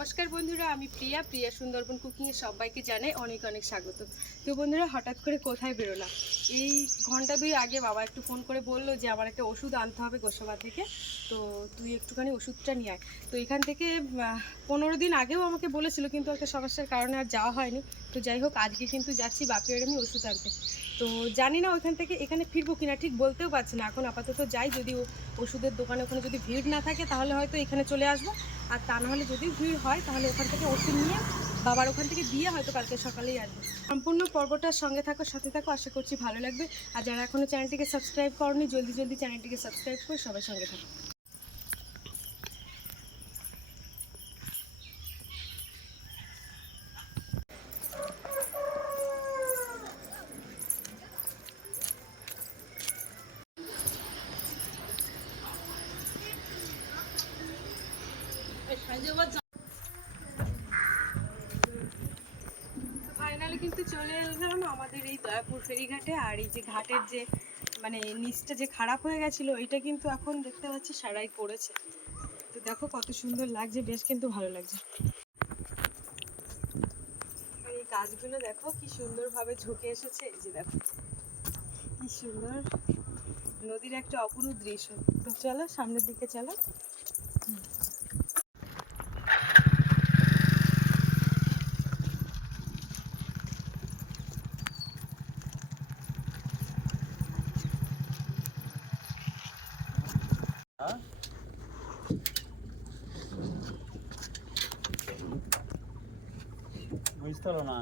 নমস্কার বন্ধুরা, আমি প্রিয়া। প্রিয়া সুন্দরবন কুকিংয়ে সবাইকে জানাই অনেক অনেক স্বাগত। তো বন্ধুরা, হঠাৎ করে কোথায় বেরোলাম? এই ঘণ্টা দুই আগে বাবা একটু ফোন করে বলল যে, আমার একটা ওষুধ আনতে হবে গোসাবা থেকে। তো তুই একটুখানি ওষুধটা নিয়ে আয়। তো এখান থেকে পনেরো দিন আগেও আমাকে বলেছিল, কিন্তু একটা সমস্যার কারণে আর যাওয়া হয়নি। তো যাই হোক, আজকে কিন্তু যাচ্ছি বাপি আর আমি ওষুধ আনতে। তো জানি না ওইখান থেকে এখানে ফিরবো কিনা, ঠিক বলতেও পারছি না। এখন আপাতত যাই, যদি ওষুধের দোকানে ওখানে যদি ভিড় না থাকে, তাহলে হয়তো এখানে চলে আসব। আর তা নাহলে যদি ভিড় হয়, তাহলে ওখান থেকে ওষুধ নিয়ে বাবার ওখান থেকে দিয়ে হয়তো কালকে সকালেই আসব। সম্পূর্ণ পর্বটার সঙ্গে থাকো, সাথে থাকো, আশা করছি ভালো লাগবে। আর যারা এখনও চ্যানেলটিকে সাবস্ক্রাইব করনি, জলদি জলদি চ্যানেলটিকে সাবস্ক্রাইব করে সবার সঙ্গে থাকো। কিন্তু চলে আমাদের এই ফেরিঘাটে। আর এই যে ঘাটের যে মানে নিচটা যে খারাপ হয়ে গেছিল এটা কিন্তু এখন দেখতে পাচ্ছি সারাই পড়েছে। তো দেখো কত সুন্দর লাগছে, বেশ কিন্তু ভালো লাগছে। এই গাছগুলো দেখো কি সুন্দরভাবে ঝুঁকে এসেছে, এই যে দেখো। কি সুন্দর। নদীর একটা অপরূপ দৃশ্য। তো চলো সামনের দিকে চলো। বুঝতে না।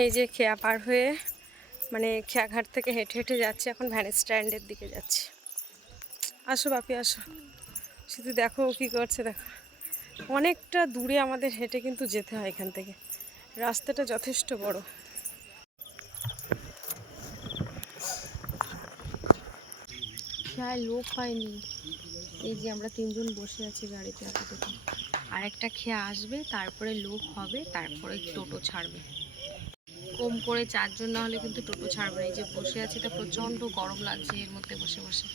এই যে খেয়া পার হয়ে মানে খেয়াঘাট থেকে হেঁটে হেঁটে যাচ্ছে, এখন ভ্যান স্ট্যান্ডের দিকে যাচ্ছি। আসো বাপি, আসো। শুধু দেখো কী করছে, দেখো। অনেকটা দূরে আমাদের হেঁটে কিন্তু যেতে হয় এখান থেকে। রাস্তাটা যথেষ্ট বড়। খেয়ায় লোক পাইনি এই যে আমরা তিনজন বসে আছি গাড়িতে আপাতত। আরেকটা খেয়া আসবে, তারপরে লোক হবে, তারপরে টোটো ছাড়বে। কম করে চারজন না হলে কিন্তু টোটো ছাড়বে না। এই যে বসে আছে, এটা প্রচণ্ড গরম লাগছে এর মধ্যে বসে বসে।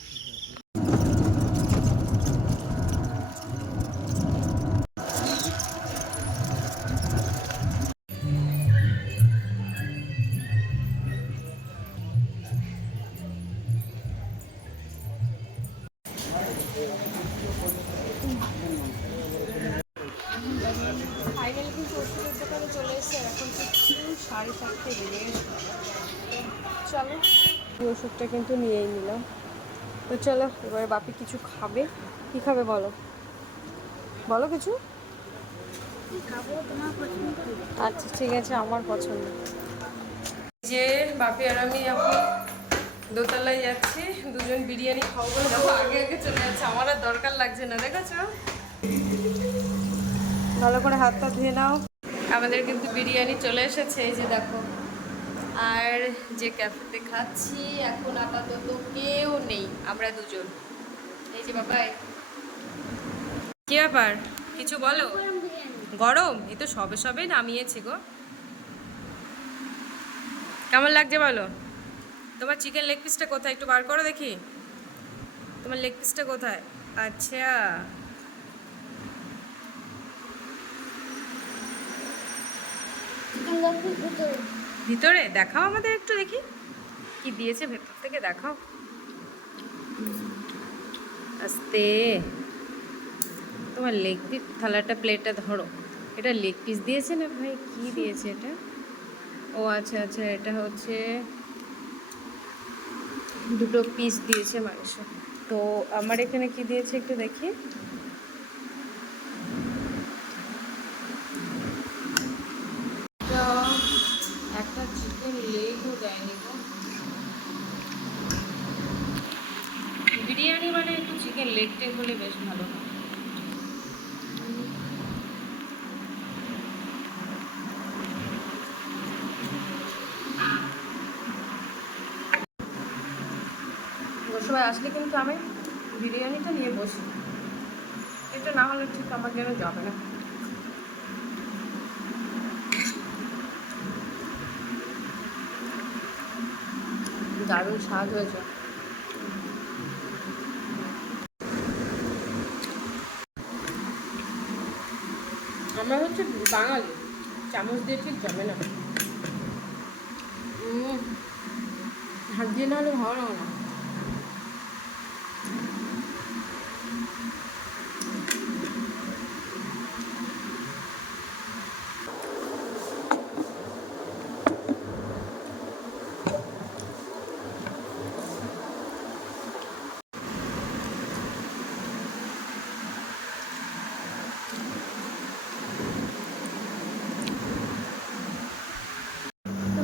চলো। এই ওষুধটা কিন্তু নিয়েই নিলাম। তো চলো এবার বাপি কিছু খাবে। কি খাবে বলো? বলো কিছু? আচ্ছা ঠিক আছে আমার পছন্দ। যে বাপি আর আমি এখন দোতলায় যাচ্ছি দুজন বিরিয়ানি খাব বলে দেখো আগে আগে চলে যাচ্ছে। আমার আর দরকার লাগছে না দেখেছ? ভালো করে হাতটা ধুয়ে নাও। আমাদের কিন্তু বিরিয়ানি চলে এসেছে, এই যে দেখো। আর যে ক্যাফেতে খাচ্ছি, এখন আপাতত কেউ নেই, আমরা দুজন। এই যে বাবাই। কি ব্যাপার? কিছু বলো? গরম? এই তো সবে সবে নামিয়েছি গো। কেমন লাগছে বলো? তোমার চিকেন লেগ পিসটা কোথায়? একটু বার করো দেখি। তোমার লেগ পিসটা কোথায়? আচ্ছা। ভিতরে দেখাও আমাদের একটু দেখি। কি দিয়েছে? ভেতর থেকে দেখাও। আস্তে। তোমার লেগ পিস থালাটা প্লেটটা ধরো। এটা লেগ পিস দিয়েছে না ভাই? কি দিয়েছে এটা? ও আচ্ছা আচ্ছা এটা হচ্ছে দুটো পিস দিয়েছে মাংস তো আমার এখানে কি দিয়েছে একটু দেখি। অর্ধেক হলে বেশ ভালো হয়। সবাই আসলে কিন্তু আমি বিরিয়ানিটা নিয়ে বসি। এটা না হলে ঠিক আমার জন্য যাবে না। দারুণ স্বাদ হয়েছে। আমরা হচ্ছে বাঙালি। চামচ দিয়ে ঠিক জমে না। হাত দিয়ে না হলে ভালো না।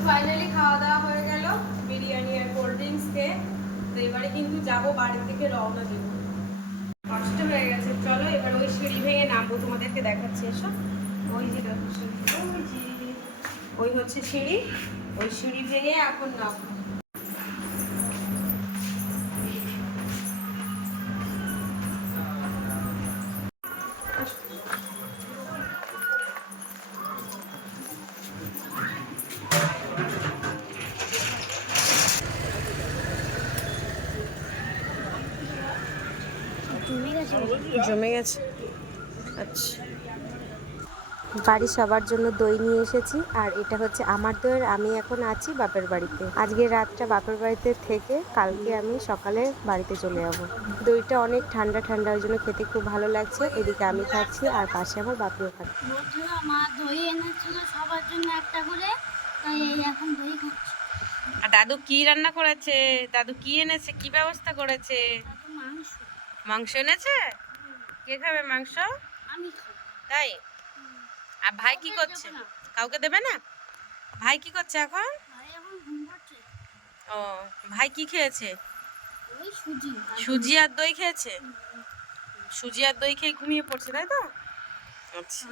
ফাইনালি খাওয়া দাওয়া হয়ে গেল, বিরিয়ানি আর কোল্ড ড্রিঙ্কস খেয়ে। তো এবারে কিন্তু যাব বাড়ির দিকে রওনা দেব কষ্ট হয়ে গেছে। চলো, এবার ওই সিঁড়ি ভেঙে নামবো, তোমাদেরকে দেখাচ্ছি, এসো। ওই ওই যে। ওই হচ্ছে সিঁড়ি। ওই সিঁড়ি ভেঙে এখন নামবো। জমে গেছে। আচ্ছা। বাড়ির সবার জন্য দই নিয়ে এসেছি আর এটা হচ্ছে আমার দইয়ের আমি এখন আছি বাপের বাড়িতে। আজকে রাতটা বাপের বাড়িতে থেকে কালকে আমি সকালে বাড়িতে চলে যাব। দইটা অনেক ঠান্ডা ঠান্ডা ওই জন্য খেতে খুব ভালো লাগছে। এদিকে আমি খাচ্ছি আর পাশে আমার বাপিও খাচ্ছে। মা দই এনেছিল সবার জন্য একটা করে তাই এই এখন দই খাচ্ছি। আর দাদু কি রান্না করেছে? দাদু কি এনেছে? কি ব্যবস্থা করেছে? মাংস এনেছে? কে খাবে মাংস? আমি তাই? আর ভাই কি করছে? কাউকে দেবে না? ভাই কি করছে এখন? ও ভাই কি খেয়েছে? সুজি। আর দই খেয়েছে? সুজি আর দই খেয়ে ঘুমিয়ে পড়ছে তাই তো? আচ্ছা।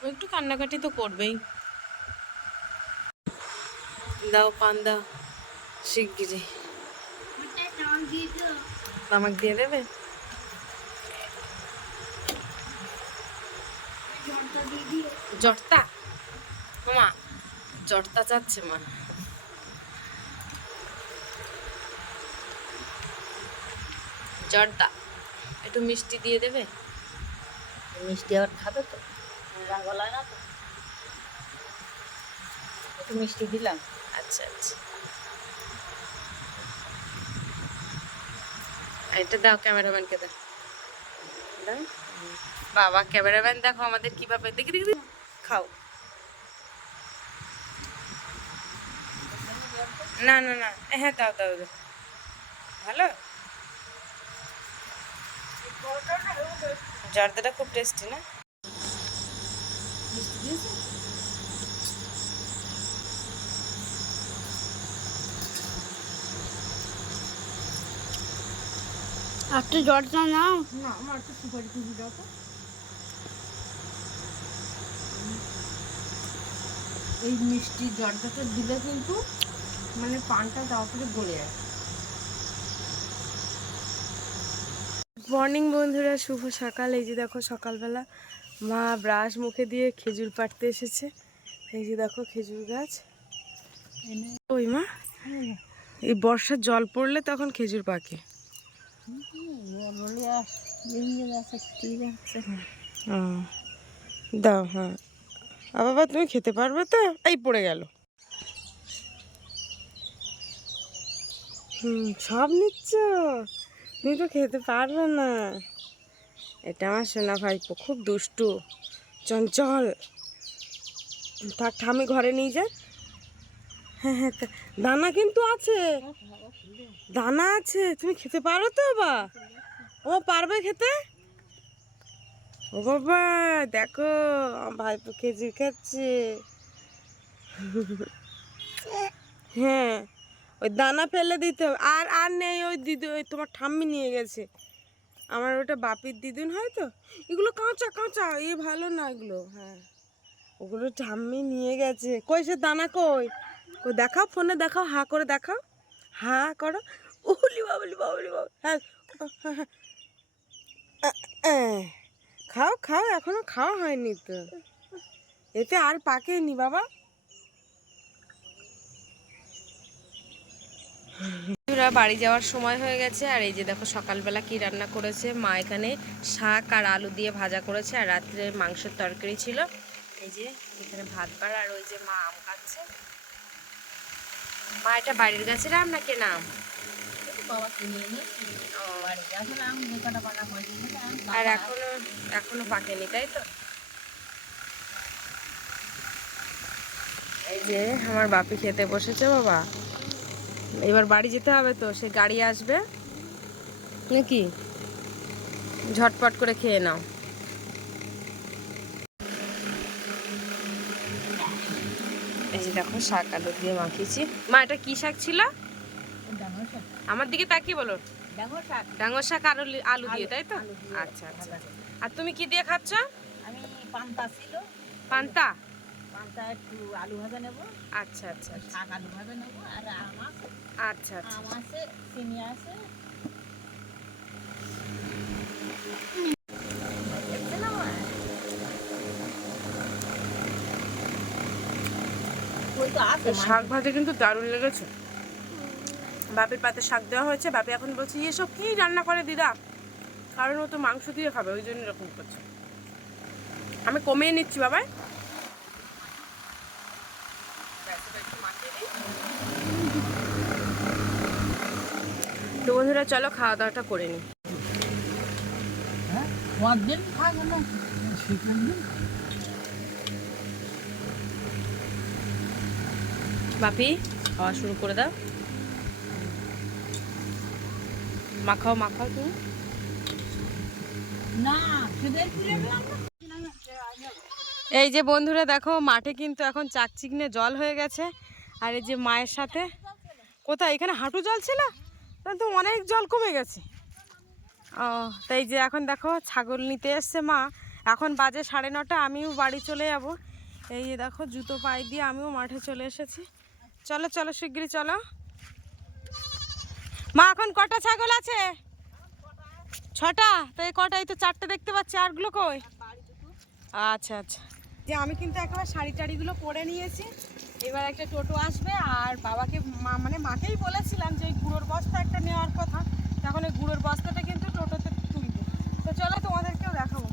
ও একটু কান্নাকাটি তো করবেই। দাও পান দাও। শিগগিরি আমাকে দিয়ে দেবে? জর্তা? মা জর্তা চাচ্ছে মা জর্দা একটু মিষ্টি দিয়ে দেবে? মিষ্টি আবার খাবে তো? রাগলায় না তো? একটু মিষ্টি দিলাম। আচ্ছা আচ্ছা। এটা দাও ক্যামেরাম্যানকে দাও। বাবা, ক্যামেরাম্যান দেখো আমাদের কীভাবে। দেখি দেখি। খাও। না না না। হ্যাঁ দাও দাও দাও। ভালো? জর্দাটা খুব টেস্টি না? আর তো জলটা নাও। না আমার একটু সুপারি টুপি দাও তো। এই মিষ্টি জর্দাটা দিলে কিন্তু মানে পানটা তাড়াতাড়ি গলে যায়। মর্নিং বন্ধুরা শুভ সকাল। এই যে দেখো সকালবেলা মা ব্রাশ মুখে দিয়ে খেজুর পাড়তে এসেছে। এই যে দেখো খেজুর গাছ। ওই মা এই বর্ষার জল পড়লে তখন খেজুর পাকে। দাও হ্যাঁ। আর বাবা, তুমি খেতে পারবে তো? এই, পড়ে গেল। হুম, সব নিচ্ছ? তুমি তো খেতে পারবে না। এটা আমার সোনা ভাইপো, খুব দুষ্টু। চঞ্চল। থাক আমি ঘরে নিয়ে যাই। হ্যাঁ হ্যাঁ দানা কিন্তু আছে। দানা আছে। তুমি খেতে পারো তো বাবা ও পারবে খেতে? ও বাবা, দেখো, আমার ভাইপো খেজুর খাচ্ছে। হ্যাঁ ওই দানা ফেলে দিতে হবে। আর আর নেই ওই দিদি, ওই তোমার ঠাম্মি নিয়ে গেছে। আমার ওটা বাপির দিদুন হয় তো? এগুলো কাঁচা কাঁচা। এ ভালো না এগুলো। হ্যাঁ ওগুলো ঠাম্মি নিয়ে গেছে। কই সে দানা কই? কই দেখাও, ফোনে দেখাও, হা করে দেখাও। হা করো। উলি বাবলি বাবলি বাবলি হ্যাঁ। খাও খাও, এখনও খাওয়া হয়নি তো। এতে আর পাকেনি বাবা। বাড়ি যাওয়ার সময় হয়ে গেছে, আর এই যে দেখো সকালবেলা কি রান্না করেছে, মা এখানে শাক আর আলু দিয়ে ভাজা করেছে, আর রাত্রে মাংসের তরকারি ছিল। এই যে এখানে ভাত বার আর ওই যে মা আম খাচ্ছে মা এটা বাড়ির গাছের আম না? কেনা আর এখনও এখনও পাকেনি, তাই তো? এই যে আমার বাপি খেতে বসেছে বাবা। এবার বাড়ি যেতে হবে তো, সে গাড়ি আসবে। নাকি? ঝটপট করে খেয়ে নাও। এই যে দেখো শাক আলু দিয়ে মাখিয়েছি। মা এটা কি শাক ছিল? আমার দিকে তাকিয়ে বলো। ডাঙর শাক। ডাঙর শাক আলু আলু দিয়ে তাই তো? আচ্ছা আচ্ছা ভাজা আর তুমি কি দিয়ে খাচ্ছ? আমি পান্তা ছিল। পান্তা? পান্তা একটু আলু ভাজা নেব। আচ্ছা আচ্ছা আচ্ছা। শাক আলু ভাজা নেব আর আম আছে। আচ্ছা আচ্ছা আম আছে চিনি আছে দেখছে না মা? ওই তো আছে এই শাক ভাজা কিন্তু দারুণ লেগেছে। বাপের পাতে শাক দেওয়া হয়েছে বাপি এখন বলছে এসব কি রান্না করে দিদা? কারণ ও তো মাংস দিয়ে খাবে ওই জন্য এরকম করছে। আমি কমিয়ে নিচ্ছি বাবা তো বন্ধুরা চলো খাওয়া দাওয়াটা করে নিই না দিন বাপি খাওয়া শুরু করে দাও। মাখাও মাখাও তুমি। এই যে বন্ধুরা দেখো মাঠে কিন্তু এখন চাকচিকনে জল হয়ে গেছে। আর এই যে মায়ের সাথে কোথায়? এখানে হাঁটু জল ছিল? তো অনেক জল কমে গেছে। ও তাই যে এখন দেখো ছাগল নিতে এসছে মা। এখন বাজে সাড়ে নটা আমিও বাড়ি চলে যাব। এই যে দেখো জুতো পায়ে দিয়ে আমিও মাঠে চলে এসেছি। চলো চলো, শিগগিরই চলো। মা, এখন কটা ছাগল আছে? ছটা? তো এই কটাই তো চারটে দেখতে পাচ্ছি। আরগুলো কই? আচ্ছা আচ্ছা। যে আমি কিন্তু একবার শাড়ি টাড়িগুলো পরে নিয়েছি। এবার একটা টোটো আসবে আর বাবাকে মা- মানে মাকেই বলেছিলাম যে ওই গুঁড়োর বস্তা একটা নেওয়ার কথা। তখন ওই গুঁড়োর বস্তাটা কিন্তু টোটোতে তুলবে। তো চলো তোমাদেরকেও দেখাবো।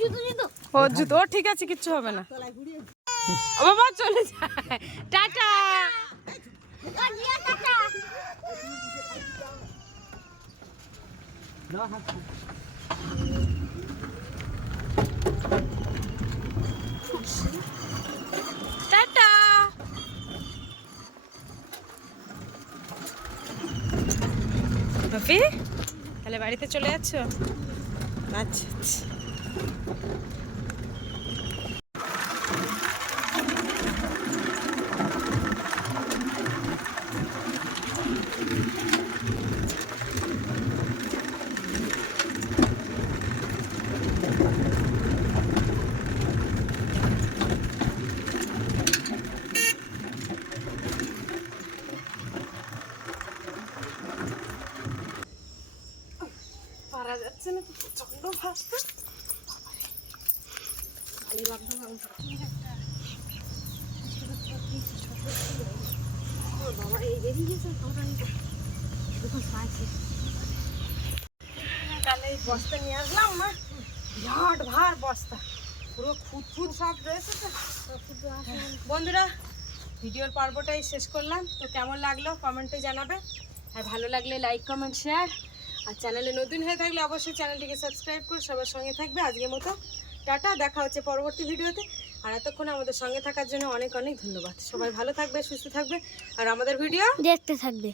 জুতো ও জুতো ও ঠিক আছে কিচ্ছু হবে না। ও বাবা চলে যায়। টাটা। ছাড়। টাটা। বাপি তাহলে বাড়িতে চলে যাচ্ছ? আচ্ছা আচ্ছা পারা যাচ্ছে না তো প্রচণ্ড ভাষা বাবা এই বেরিয়ে গেছে তাহলে এই বস্তা নিয়ে আসলাম না। বিরাট ভার বস্তা। পুরো খুদ খুদ সব রয়েছে তো। বন্ধুরা, ভিডিওর পর্বটাই শেষ করলাম। তো কেমন লাগল কমেন্টে জানাবে। আর ভালো লাগলে লাইক কমেন্ট শেয়ার আর চ্যানেলে নতুন হয়ে থাকলে অবশ্যই চ্যানেলটিকে সাবস্ক্রাইব করে সবার সঙ্গে থাকবে আজকের মতো। টাটা, দেখা হচ্ছে পরবর্তী ভিডিওতে। আর এতক্ষণ আমাদের সঙ্গে থাকার জন্য অনেক অনেক ধন্যবাদ। সবাই ভালো থাকবে, সুস্থ থাকবে। আর আমাদের ভিডিও দেখতে থাকবে।